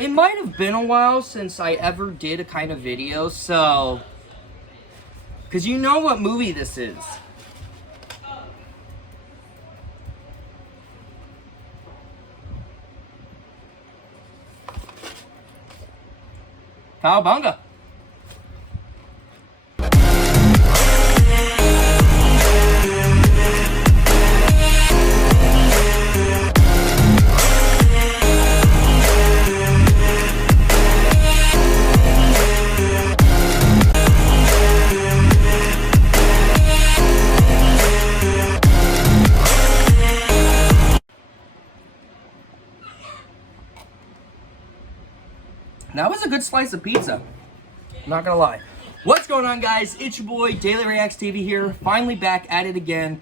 It might have been a while since I ever did a kind of video, so... Because you know what movie this is. Cowabunga. That was a good slice of pizza. Not gonna lie. What's going on, guys? It's your boy Daily Reacts TV here. Finally back at it again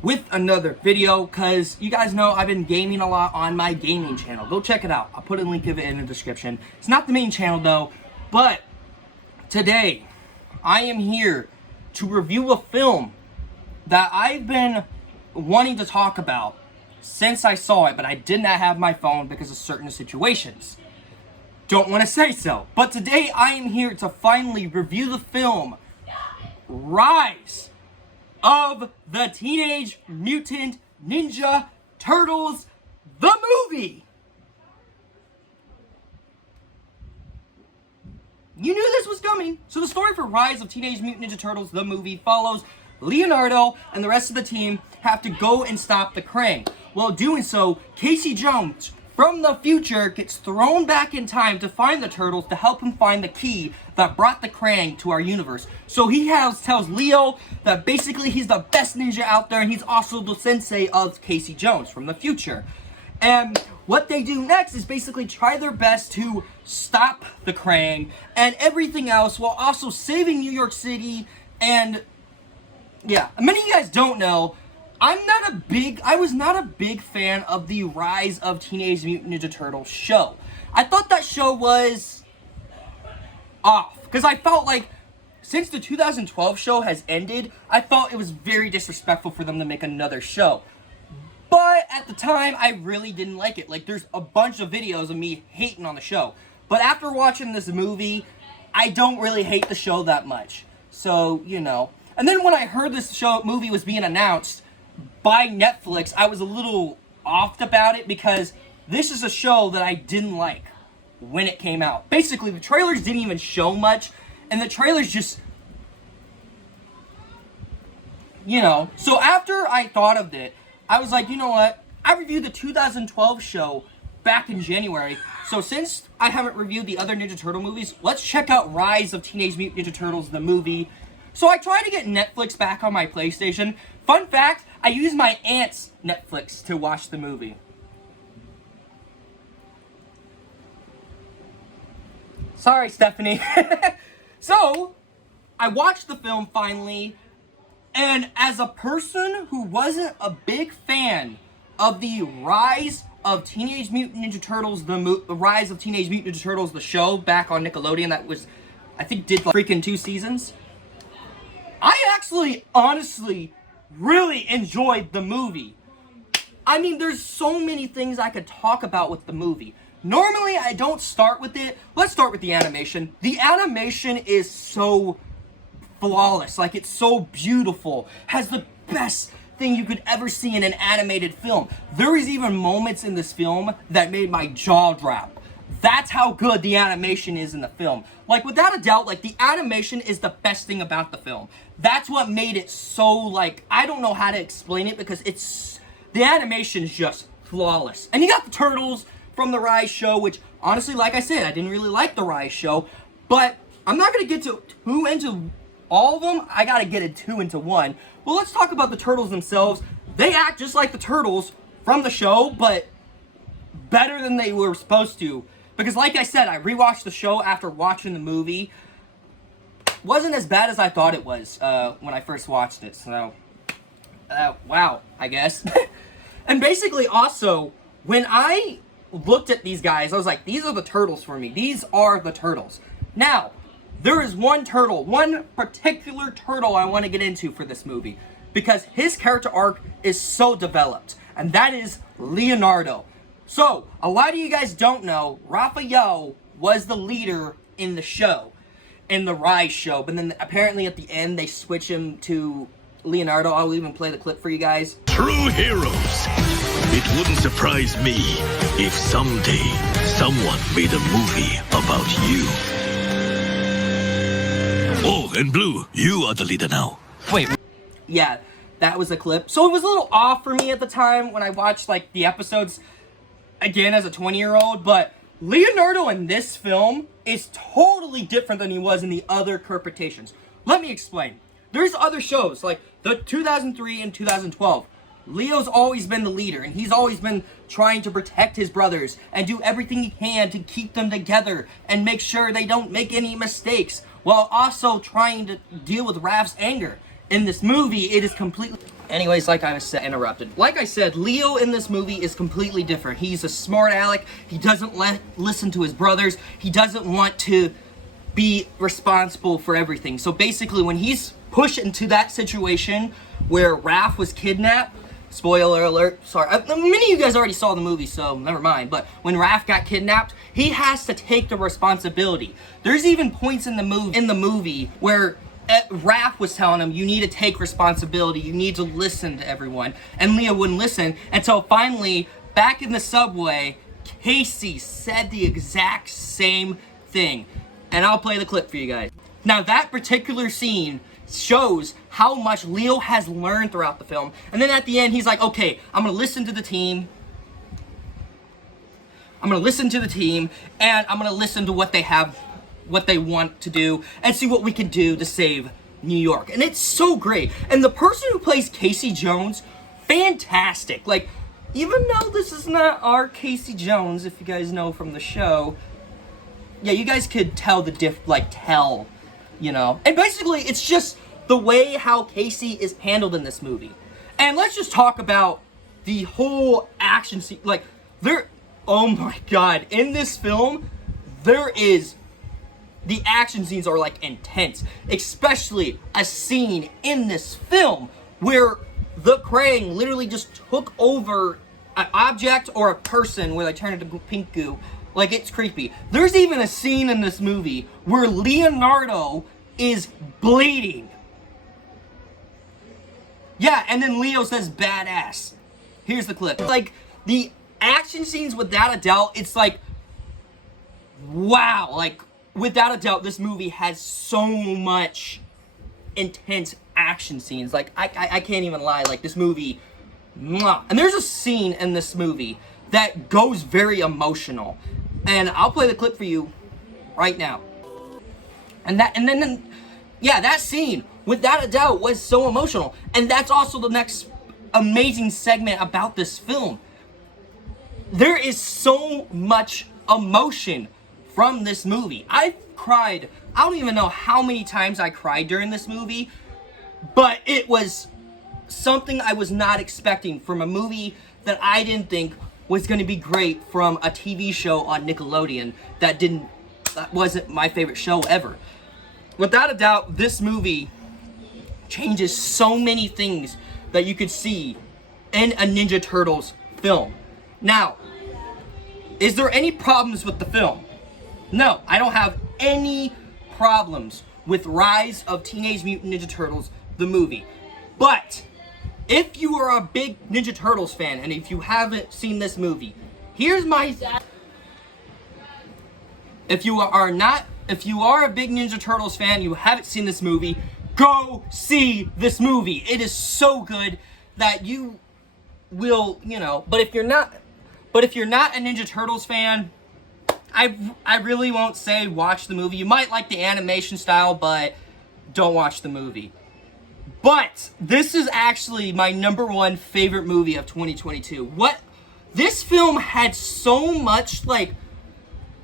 with another video, because you guys know I've been gaming a lot on my gaming channel. Go check it out. I'll put a link of it in the description. It's not the main channel though, but today I am here to review a film that I've been wanting to talk about since I saw it, but I did not have my phone because of certain situations. Don't want to say so, but today I am here to finally review the film Rise of the Teenage Mutant Ninja Turtles, the movie. You knew this was coming. So the story for Rise of Teenage Mutant Ninja Turtles, the movie, follows Leonardo and the rest of the team have to go and stop the Krang. While doing so, Casey Jones from the future gets thrown back in time to find the turtles to help him find the key that brought the Krang to our universe. So he tells Leo that basically he's the best ninja out there, and he's also the sensei of Casey Jones from the future. And what they do next is basically try their best to stop the Krang and everything else, while also saving New York City. And yeah, many of you guys don't know, I was not a big fan of the Rise of Teenage Mutant Ninja Turtles show. I thought that show was off, because I felt like since the 2012 show has ended, I felt it was very disrespectful for them to make another show. But at the time, I really didn't like it. Like, there's a bunch of videos of me hating on the show. But after watching this movie, I don't really hate the show that much. So, you know. And then when I heard this movie was being announced by Netflix, I was a little offed about it, because this is a show that I didn't like when it came out. Basically, the trailers didn't even show much, and the trailers just, you know. So after I thought of it, I was like, you know what? I reviewed the 2012 show back in January, so since I haven't reviewed the other Ninja Turtle movies, let's check out Rise of Teenage Mutant Ninja Turtles, the movie. So I tried to get Netflix back on my PlayStation. Fun fact, I used my aunt's Netflix to watch the movie. Sorry, Stephanie. So, I watched the film finally, and as a person who wasn't a big fan of the Rise of Teenage Mutant Ninja Turtles, the Rise of Teenage Mutant Ninja Turtles, the show back on Nickelodeon that was, I think, did like freaking 2 seasons. I actually, honestly, really enjoyed the movie. I mean, there's so many things I could talk about with the movie. Normally, I don't start with it. Let's start with the animation. The animation is so flawless. Like, it's so beautiful. Has the best thing you could ever see in an animated film. There is even moments in this film that made my jaw drop. That's how good the animation is in the film. Like, without a doubt, like, the animation is the best thing about the film. That's what made it so, like, I don't know how to explain it, because the animation is just flawless. And you got the turtles from the Rise show, which, honestly, like I said, I didn't really like the Rise show, but I'm not going to get too into all of them. I got to get it 2 into 1. Well, let's talk about the turtles themselves. They act just like the turtles from the show, but better than they were supposed to. Because like I said, I rewatched the show after watching the movie. Wasn't as bad as I thought it was when I first watched it. So, wow, I guess. And basically also, when I looked at these guys, I was like, these are the turtles for me. These are the turtles. Now, there is one particular turtle I want to get into for this movie, because his character arc is so developed. And that is Leonardo. So, a lot of you guys don't know, Raphael was the leader in the show, in the Rise show, but then apparently at the end they switch him to Leonardo. I'll even play the clip for you guys. True heroes. It wouldn't surprise me if someday someone made a movie about you. Oh, and Blue, you are the leader now. Wait. Yeah, that was a clip. So it was a little off for me at the time when I watched like the episodes again as a 20-year-old, but Leonardo in this film is totally different than he was in the other interpretations. Let me explain. There's other shows like the 2003 and 2012. Leo's always been the leader, and he's always been trying to protect his brothers and do everything he can to keep them together and make sure they don't make any mistakes, while also trying to deal with Raph's anger. In this movie, it is completely... Anyways, like I was interrupted. Like I said, Leo in this movie is completely different. He's a smart aleck. He doesn't listen to his brothers. He doesn't want to be responsible for everything. So basically, when he's pushed into that situation where Raph was kidnapped, spoiler alert, sorry, many of you guys already saw the movie, so never mind, but when Raph got kidnapped, he has to take the responsibility. There's even points in the movie where Raph was telling him, you need to take responsibility, you need to listen to everyone, and Leo wouldn't listen until finally, back in the subway, Casey said the exact same thing. And I'll play the clip for you guys. Now that particular scene shows how much Leo has learned throughout the film. And then at the end, he's like, okay, I'm gonna listen to the team. I'm gonna listen to the team, and I'm gonna listen to what they have, what they want to do, and see what we can do to save New York. And it's so great. And the person who plays Casey Jones, fantastic. Like, even though this is not our Casey Jones, if you guys know from the show, yeah, you guys could tell the tell, you know. And basically, it's just the way how Casey is handled in this movie. And let's just talk about the whole action scene. Like, oh my god, in this film, the action scenes are like intense. Especially a scene in this film where the Krang literally just took over an object or a person where they turn into pink goo. Like, it's creepy. There's even a scene in this movie where Leonardo is bleeding. Yeah, and then Leo says badass. Here's the clip. Like, the action scenes, without a doubt, it's like, wow. Like, without a doubt, this movie has so much intense action scenes. Like, I can't even lie. Like, this movie, mwah. And there's a scene in this movie that goes very emotional. And I'll play the clip for you right now. And then, that scene, without a doubt, was so emotional. And that's also the next amazing segment about this film. There is so much emotion from this movie. I've cried, I don't even know how many times I cried during this movie, but it was something I was not expecting from a movie that I didn't think was going to be great from a TV show on Nickelodeon that wasn't my favorite show ever. Without a doubt, this movie changes so many things that you could see in a Ninja Turtles film. Now, is there any problems with the film? No, I don't have any problems with Rise of Teenage Mutant Ninja Turtles, the movie. But if you are a big Ninja Turtles fan, and if you haven't seen this movie, here's my... If you are a big Ninja Turtles fan, you haven't seen this movie, go see this movie. It is so good that you will, you know, but if you're not a Ninja Turtles fan, I really won't say watch the movie. You might like the animation style, but don't watch the movie. But this is actually my #1 favorite movie of 2022. This film had so much, like,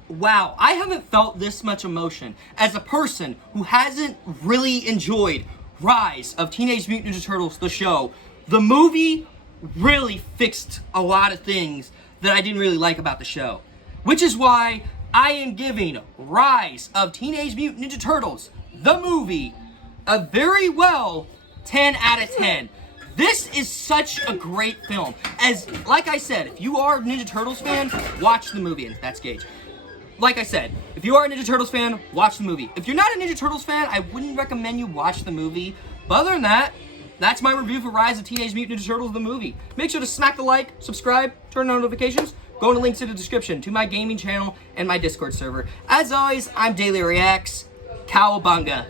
wow, I haven't felt this much emotion. As a person who hasn't really enjoyed Rise of Teenage Mutant Ninja Turtles, the show, the movie really fixed a lot of things that I didn't really like about the show. Which is why I am giving Rise of Teenage Mutant Ninja Turtles, the movie, a very well 10 out of 10. This is such a great film. Like I said, if you are a Ninja Turtles fan, watch the movie. And that's Gage. Like I said, if you are a Ninja Turtles fan, watch the movie. If you're not a Ninja Turtles fan, I wouldn't recommend you watch the movie. But other than that, that's my review for Rise of Teenage Mutant Ninja Turtles, the movie. Make sure to smack the like, subscribe, turn on notifications, go in the links in the description to my gaming channel and my Discord server. As always, I'm Daily Reacts. Cowabunga.